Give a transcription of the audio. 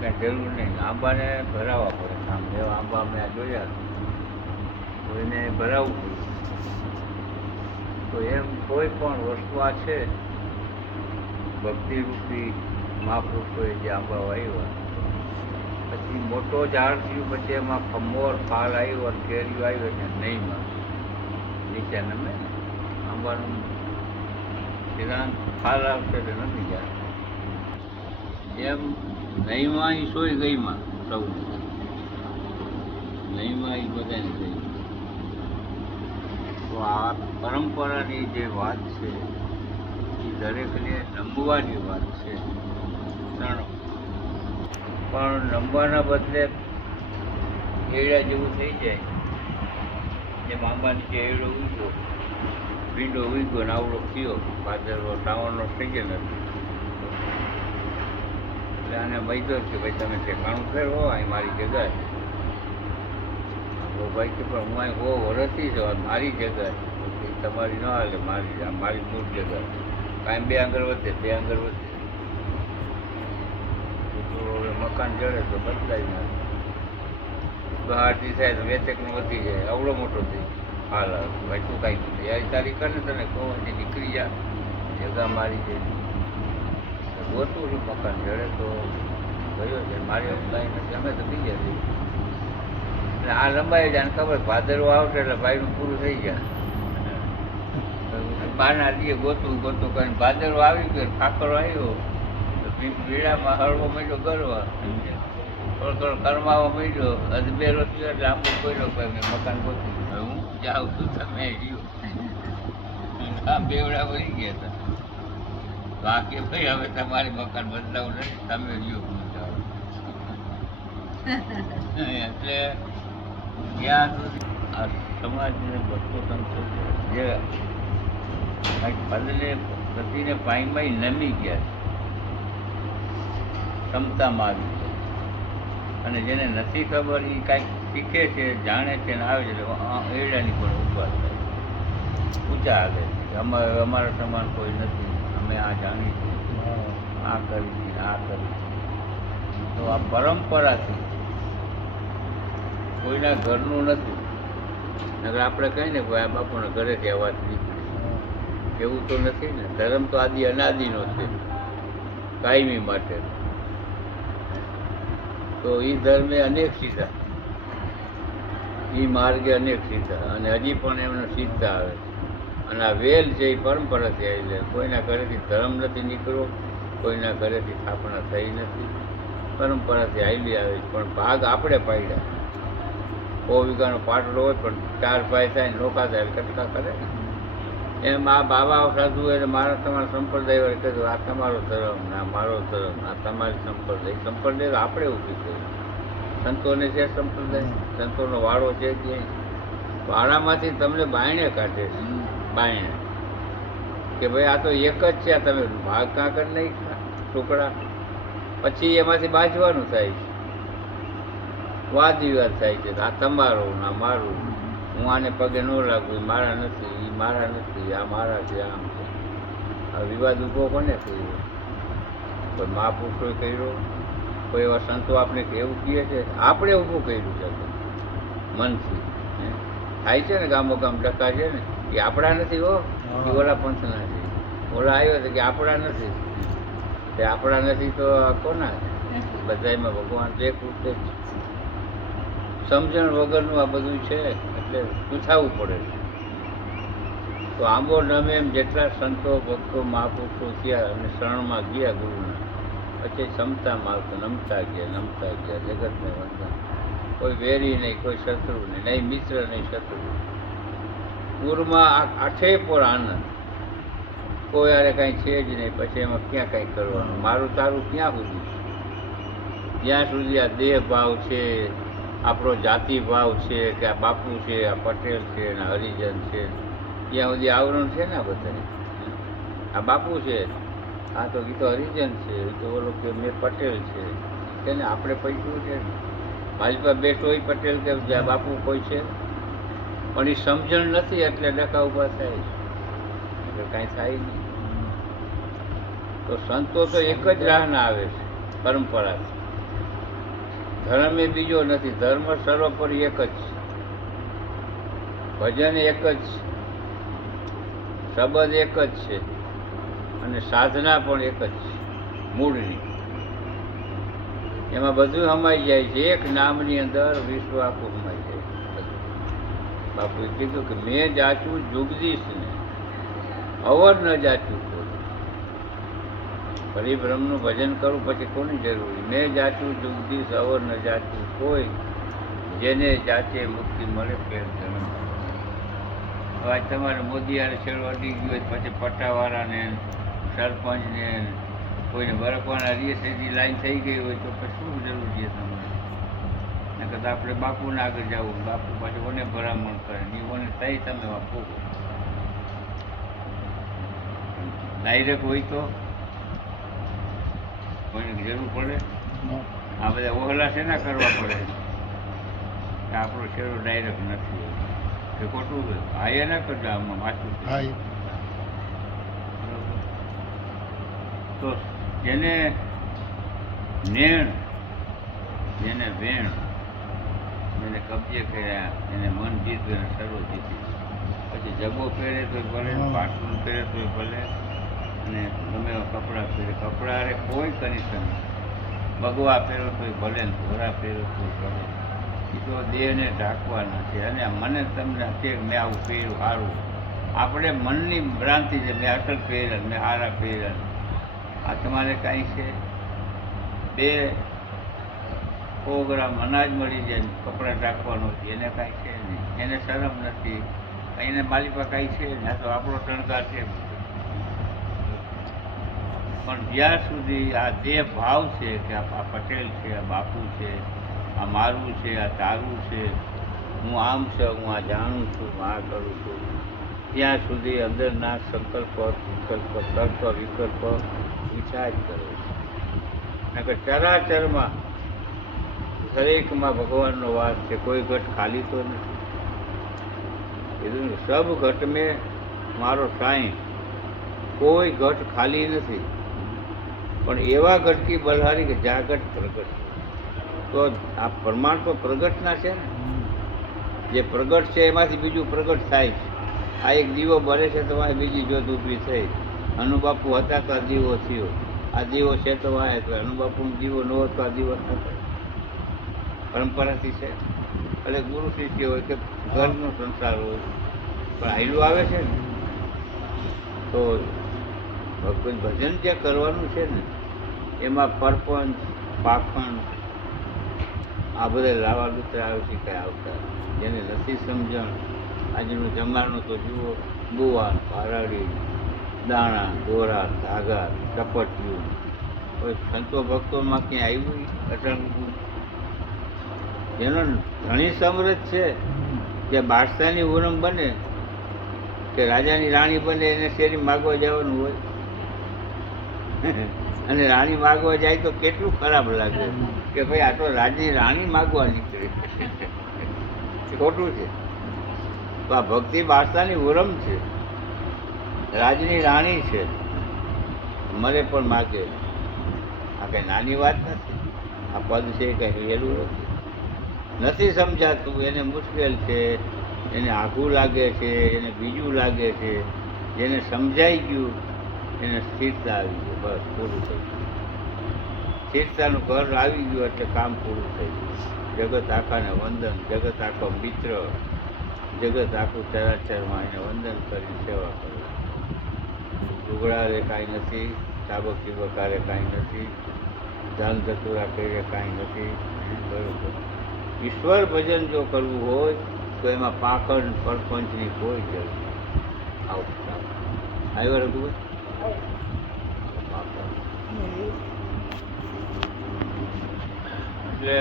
કાંઈ જરૂર નહીં. આંબાને ભરાવવા પડે આમ એવા આંબા આ જોયા તો એને ભરાવવું પડે. તો એમ કોઈ પણ વસ્તુ આ છે, ભક્તિરૂપી મહાપુરુષોએ જે આંબા વાવ્યા, પછી મોટો ઝાડ થયું પછી એમાં ખમોર, ફાલ આવ્યો અને કેરીઓ આવ્યો એટલે નહીંમાં નીચે નમે આંબાનું સિદ્ધાંત ફાલ આવશે એટલે નથી જાય. એમ નહીંમાં ઈ સોય ગઈમાં સૌ. નહીંમાં ઈ બધાને ગઈ. તો આ પરંપરાની જે વાત છે એ દરેકને નમવાની વાત છે. ત્રણ પણ નમવાના બદલે એડા જેવું થઈ જાય. જે મામાની જે એડો ઉગ્યો, ભીંડો ઉગ્યો ને આવડો થયો ભાદરવો ટાવરનો થઈ ગયો એટલે આને મૈદો છે. ભાઈ, તમે ઠેકાણું ફેરવો અહીં મારી જગ્યા છે તો ભાઈ કે પણ હું અહીં બહુ વરસથી મારી છે તો કે તમારી ન હાલે, મારી મારી મૂળ જગ્યા કાંઈ બે આગળ વધે, બે આગળ વધે. મકાન જડે તો બદલાઈ નાખે બહારથી થાય તો વેચકનું વધી જાય. આવડો મોટો થઈ હાલ ભાઈ, તું કાંઈ યાર તારી કરે તને કહો નીકળી જા. જગા મારી જાય ગોતું છું મકાન જડે તો ગયો છે. મારી હવે નથી અમે તો બીજા છીએ. એટલે આ લંબાઈ જાય ને ખબર ભાદરવો આવશે એટલે ભાઈનું પૂરું થઈ જાય. બાના દીએ ગોતું ગોતું કરીને ભાદરવો આવી ગયો ઠાકરો આવ્યો. ભી- હળવો મળ્યો ગરવા. થોડો થોડો કરમાવો હજી બે રોટી એટલે આંબુ પડ્યો ભાઈ મેં મકાન ગોતું હું જાઉં છું, તમે ગયો આ બેવડા વળી ગયા હતા. તો આ કે ભાઈ હવે તમારી મકાન બદલાવું નથી તમે હું જાઉં એટલે જ્યાં સુધી આ સમાજને ભક્તો સંતો જે પદને પતિને પ્રતિને પાઈમાં નમી ગયા છે. ક્ષમતામાં આવી છે. અને જેને નથી ખબર એ કાંઈક શીખે છે જાણે છે ને આવે છે એડાની પણ ઉપર થાય ઊંચા આવે છે. અમારે અમારા સમાન કોઈ નથી. અમે આ જાણી છે આ કરી છે આ કરી છે. તો આ પરંપરાથી કોઈના ઘરનું નથી. નગર આપણે કહીએ ને ભાઈ બાપુના ઘરે આ એવું તો નથી ને. ધર્મ તો આદિ અનાદિનો છે. કાયમી માટે. તો એ ધર્મે અનેક સીધા. એ માર્ગે અનેક સીધા. અને હજી પણ એમનો સીધતા આવે છે. અને આ વેલ છે એ પરંપરાથી આવી છે કોઈના ઘરેથી ધર્મ નથી નીકળ્યો, કોઈના ઘરેથી સ્થાપના થઈ નથી. પરંપરાથી આવે છે, પણ ભાગ આપણે પાડ્યા. સો વીઘાનો પાટલો હોય, પણ ચાર ભાઈ થાય ને લોકા થાય કટકા કરે એમ આ બાબા સાધુ એટલે મારા તમારા સંપ્રદાય વાળે કહેતો આ તમારો ધર્મ ના મારો ધર્મ આ તમારી સંપ્રદાય. સંપ્રદાય આપણે ઊભી કરી સંતોને છે સંપ્રદાય? સંતોનો વાળો છે ક્યાંય? વાળામાંથી તમને બાયણે કાઢે છે. બાયણે. કે ભાઈ આ તો એક જ છે, આ તમે ભાગ કાંકર નહીં ટુકડા. પછી એમાંથી બાજવાનું થાય છે. વાદ વિવાદ થાય છે. આ તમારો ના મારું. હું આને પગે ન લાગુ મારા નથી, એ મારા નથી, આ મારા છે, આમ છે. આ વિવાદ ઊભો કોને કર્યો કોઈ મહાપુરુષોએ કર્યો? કોઈ એવા સંતો આપણે એવું કહે છે? આપણે ઊભું કર્યું છે. મનથી થાય છે ને ગામો ગામ ટકા છે ને? એ આપણા નથી હો એ ઓલા પંથના છે. ઓલા આવ્યો છે કે આપણા નથી. તે આપણા નથી તો આ કોના બધામાં ભગવાન બે જ સમજણ વગરનું આ બધું છે એટલે પૂછાવવું પડે છે. તો આંબો નમે એમ જેટલા સંતો ભક્તો મહાપુરુષો થયા અને શરણમાં ગયા ગુરુના પછી ક્ષમતા માર્ગ નમતા ગયા નમતા ગયા જગતને વંદન. કોઈ વેરી નહીં કોઈ શત્રુ નહીં નહીં મિત્ર નહીં શત્રુ. પૂરમાં આઠે પર આનંદ. કોઈ યારે કાંઈ છે જ નહીં, પછી એમાં ક્યાં કાંઈ કરવાનું? મારું તારું ક્યાં સુધી? જ્યાં સુધી આ દેહ ભાવ છે, આપણો જાતિ ભાવ છે, કે આ બાપુ છે, આ પટેલ છે, ને હરિજન છે, ત્યાં સુધી આવરણ છે ને બધાને આ બાપુ છે. આ તો એ તો હરિજન છે તો ઓલો કે મેં પટેલ છે. તેને આપણે પૈસું છે ભાજપા બેઠો હોય પટેલ કે બાપુ કોઈ છે? પણ એ સમજણ નથી એટલે ડખા ઊભા થાય એટલે કાંઈ થાય નહીં. તો સંતો તો એક જ રાહના આવે છે પરંપરા ધર્મ એ બીજો નથી, ધર્મ સર્વોપરી એક જ છે. ભજન એક જ છે, શબ્દ એક જ છે, અને સાધના પણ એક જ છે, મૂળની. એમાં બધું સમાઈ જાય છે, એક નામની અંદર વિશ્વ આખું બાપુએ કીધું કે મેં જાચું જુગદીશ ને. અવર ન જાચું પરિભ્રમનું ભજન કરું પછી કોની જરૂરી? મેં જાચું જુગદીશ અવર ન જાચું કોઈ. જેને જાચે મુક્તિ મળે ફેર જન્મ હવે તમારે મોદી અને છેડો અડી ગયો હોય પછી પટ્ટાવાળાને, સરપંચને, કોઈને બરકવાના રીએસએની લાઈન થઈ ગઈ હોય તો પછી શું જરૂર છે તમારે? નકર આપણે બાપુને આગળ જવું બાપુ પાછું ઓને ભલામણ કરે ને ઓને તઈ તમે બાપુ ડાયરેક્ટ હોય તો કોઈને જરૂર પડે. આ બધા ઓહલા શેના કરવા પડે? આપણો શેરો ડાયરેક્ટ નથી કે ખોટું છે એ ના કરતા આમાં વાંચું છે. તો જેને નેણ જેને વેણ જેને કબજે કર્યા એને મન જીત એને સર્વ જીતી પછી જબો પહેરે તો ભલે. પાટલું પહેરે તો ભલે અને ગમે એવા કપડાં પહેરે. કપડાં હારે કોઈ કનેક્શન નહીં ભગવા પહેરો તો ભલે ને ઘોરા પહેરો તો ભલે. એ તો દેહને ઢાંકવાના છે. અને મને તમને અત્યારે મેં આવું પહેર્યું સારું આપણે મનની ભ્રાંતિ છે. મેં અટલ પહેર્યા મેં હારા પહેર્યા. આ તમારે કાંઈ છે? બે સો ગ્રામ અનાજ મળી જાય કપડાં ઢાંકવાનું છે, એને કાંઈ છે નહીં. એને શરમ નથી. એને માલિકા કાંઈ છે ને તો આપણો ટણકાર છે. પણ જ્યાં સુધી આ જે ભાવ છે કે આ પટેલ છે, આ બાપુ છે, આ મારું છે, આ તારું છે, હું આમ છે, હું આ જાણું છું આ કરું છું, ત્યાં સુધી અંદરના સંકલ્પ, વિકલ્પ, તર્ક, વિકલ્પ વિચાર કરે છે. નકર ચરાચરમાં દરેકમાં ભગવાનનો વાસ છે. કોઈ ઘટ ખાલી તો નથી. સબ ઘટ મેં મારો સાંઈ. કોઈ ઘટ ખાલી નથી. પણ એવા ઘટકી બલહારી કે જાગટ પ્રગટ. તો આ પ્રમાણ તો પ્રગટના છે ને. જે પ્રગટ છે એમાંથી બીજું પ્રગટ થાય છે આ એક દીવો બને છે તો બીજી જ્યોત ઊભી થઈ. અનુબાપુ હતા તો આ દીવો થયો. આ દીવો છે તો વાંહે. તો અનુબાપુનો દીવો ન હતો, આ દીવો થાય પરંપરાથી છે. એટલે ગુરુ શિષ્ય હોય કે ઘરનો સંસાર હોય. પણ આયલું આવે છે ને, તો ભગવાન ભજન જે કરવાનું છે ને, એમાં પરપંચ પાખણ આ બધા લાવા લૂતરા આવે છે કાંઈ આવતા. જેને નથી સમજણ, આજનું જમવાનું તો જુઓ ગુવા ભારાડી દાણા દોરા ધાગા ચપટિયું કોઈ સંતો ભક્તોમાં ક્યાંય આવ્યું? અટાણું જેનો ધણી સમૃદ્ધ છે જે બાદશાહની ઉરમ બને કે રાજાની રાણી બને એને શેરી માગવા જવાનું હોય. અને રાણી માગવા જાય તો કેટલું ખરાબ લાગે કે ભાઈ આ તો રાજની રાણી માગવા નીકળી. ખોટું છે. તો આ ભક્તિ બાદશાહની ઉરમ છે. રાજની રાણી છે. મને પણ માગે. આ કઈ નાની વાત નથી. આ પદ છે કઈ હેલું નથી. નથી સમજાતું. એને મુશ્કેલ છે, એને આઘું લાગે છે, એને બીજું લાગે છે. જેને સમજાઈ ગયું, એને સ્થિરતા આવી ગયું બસ, પૂરું થઈ ગયું. સ્થિરતાનું ઘર આવી ગયું એટલે કામ પૂરું થઈ ગયું. જગત આખાને વંદન, જગત આખો મિત્ર, જગત આખું ચરાચરમાં એને વંદન કરી, સેવા કરે. ઝઘડારે કાંઈ નથી ચાબક ચીબકારે કાંઈ નથી ધન ધતુરા કરીએ કાંઈ નથી. બરોબર. ઈશ્વર ભજન જો કરવું હોય તો એમાં પાખંડ પરપંચની કોઈ જરૂર નથી. આવું આવ્યો રઘુભાઈ એટલે